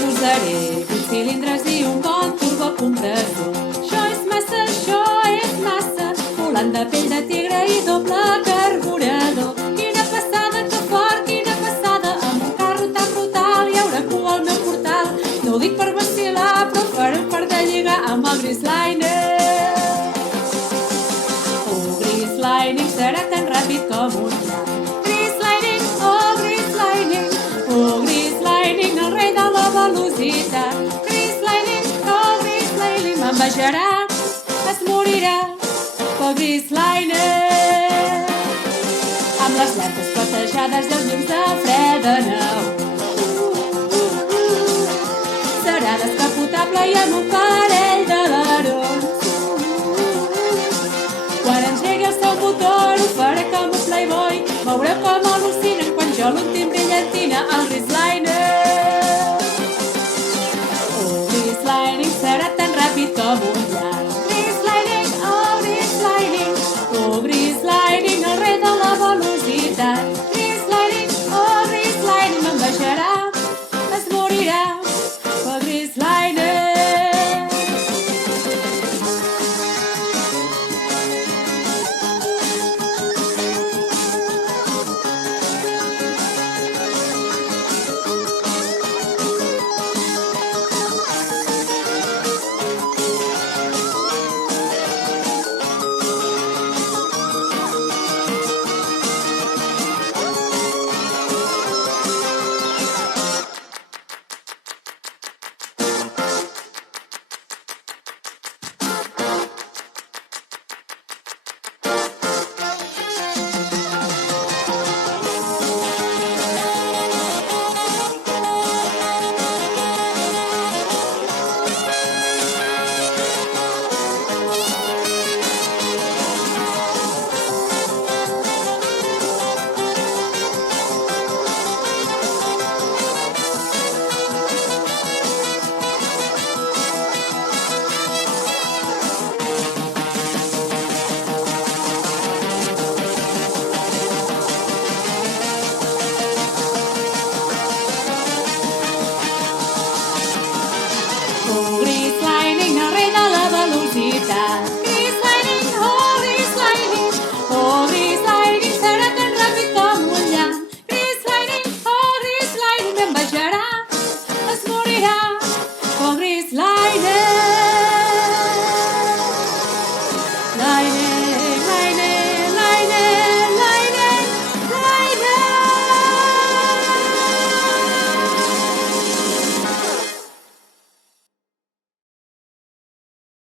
posaré 8 cilindres i un bon turbocompressor. Això és massa, volant de pell de tigre i doble carburador. Quina passada, que fort, quina passada, amb un carro tan brutal hi haurà cua al meu portal. No ho dic per vacilar, però faré un fart de lligar amb el Grisliner. Oh, Grisliner serà tan ràpid com un llac. Grisliner, oh Grisliner, oh Grisliner, el rei de la velocitat. Grisliner, oh Grisliner, m'envejarà, es morirà pel Grisliner. Amb les llantes platejades i els llums de fre de neu. Serà descapotable i amb un parell d'alerons. Quan engegui el seu motor ho faré com un playboy. Veureu com al·lucinen quan jo l'últim brillantina al Grisliner. Oh, Grisliner serà tan ràpid com un llac.